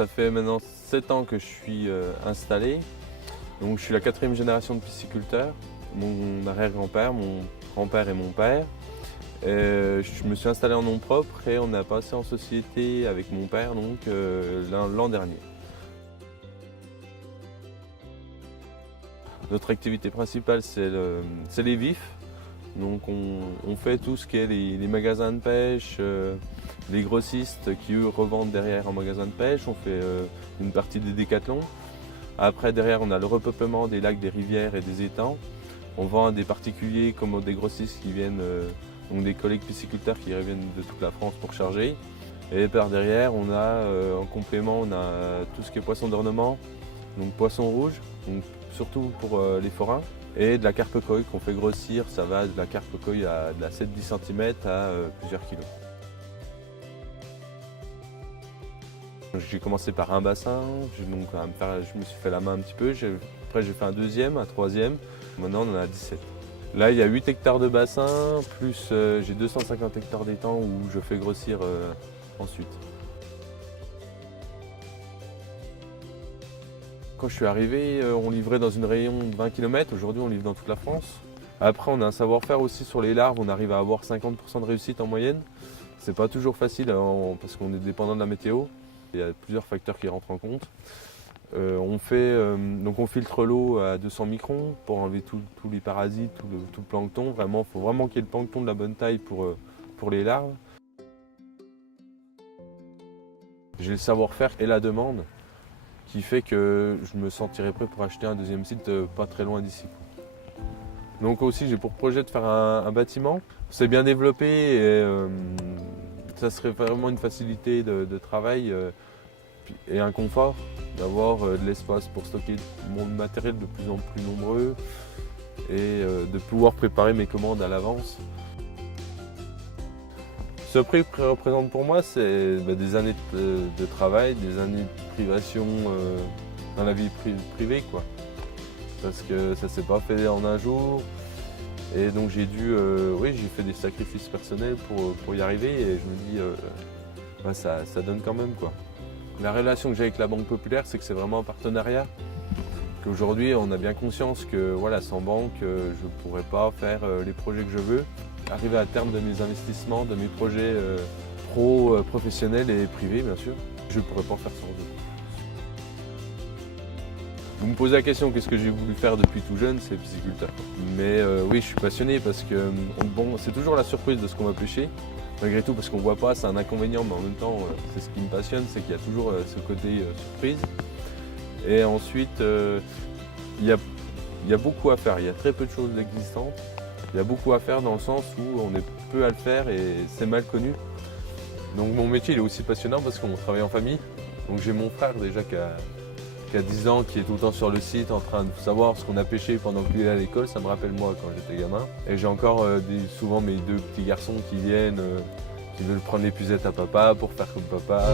ça fait maintenant 7 ans que je suis installé. Donc, je suis la 4e génération de pisciculteurs. Mon arrière-grand-père, mon grand-père et mon père. Je me suis installé en nom propre et on a passé en société avec mon père l'an dernier. Notre activité principale, c'est les vifs. Donc on fait tout ce qui est les magasins de pêche, les grossistes qui eux revendent derrière en magasin de pêche. On fait une partie des décathlons. Après derrière on a le repeuplement des lacs, des rivières et des étangs. On vend à des particuliers comme des grossistes qui viennent, donc des collègues pisciculteurs qui reviennent de toute la France pour charger. Et par derrière on a en complément on a tout ce qui est poisson d'ornement, donc poisson rouge, donc surtout pour les forains. Et de la carpe koi qu'on fait grossir, ça va de la carpe koi à de la 7-10 cm à plusieurs kilos. J'ai commencé par un bassin, je me suis fait la main un petit peu, après j'ai fait un deuxième, un troisième, maintenant on en a 17. Là il y a 8 hectares de bassin, plus j'ai 250 hectares d'étang où je fais grossir ensuite. Quand je suis arrivé, on livrait dans une rayon de 20 km, aujourd'hui on livre dans toute la France. Après on a un savoir-faire aussi sur les larves, on arrive à avoir 50% de réussite en moyenne. C'est pas toujours facile parce qu'on est dépendant de la météo, il y a plusieurs facteurs qui rentrent en compte. On filtre l'eau à 200 microns pour enlever tous les parasites, tout le plancton. Il faut vraiment qu'il y ait le plancton de la bonne taille pour les larves. J'ai le savoir-faire et la demande, qui fait que je me sentirais prêt pour acheter un deuxième site pas très loin d'ici. Donc aussi j'ai pour projet de faire un bâtiment. C'est bien développé et ça serait vraiment une facilité de travail et un confort d'avoir de l'espace pour stocker mon matériel de plus en plus nombreux et de pouvoir préparer mes commandes à l'avance. Ce prix représente pour moi, c'est des années de travail, des années de privation dans la vie privée, quoi. Parce que ça ne s'est pas fait en un jour. Et donc j'ai fait des sacrifices personnels pour y arriver et je me dis, ça donne quand même, quoi. La relation que j'ai avec la Banque Populaire, c'est que c'est vraiment un partenariat. Qu'aujourd'hui, on a bien conscience que sans banque, je ne pourrais pas faire les projets que je veux. Arriver à terme de mes investissements, de mes projets professionnels et privés, bien sûr, je ne pourrais pas faire sans eux. Vous me posez la question, qu'est-ce que j'ai voulu faire depuis tout jeune, c'est pisciculteur. Mais oui, je suis passionné parce que c'est toujours la surprise de ce qu'on va pêcher. Malgré tout, parce qu'on ne voit pas, c'est un inconvénient, mais en même temps, c'est ce qui me passionne, c'est qu'il y a toujours ce côté surprise. Et ensuite, il y a beaucoup à faire, il y a très peu de choses existantes. Il y a beaucoup à faire dans le sens où on est peu à le faire et c'est mal connu. Donc mon métier il est aussi passionnant parce qu'on travaille en famille. Donc j'ai mon frère déjà qui a 10 ans, qui est tout le temps sur le site en train de savoir ce qu'on a pêché pendant qu'il est à l'école. Ça me rappelle moi quand j'étais gamin. Et j'ai encore souvent mes 2 petits garçons qui viennent, qui veulent prendre l'épuisette à papa pour faire comme papa.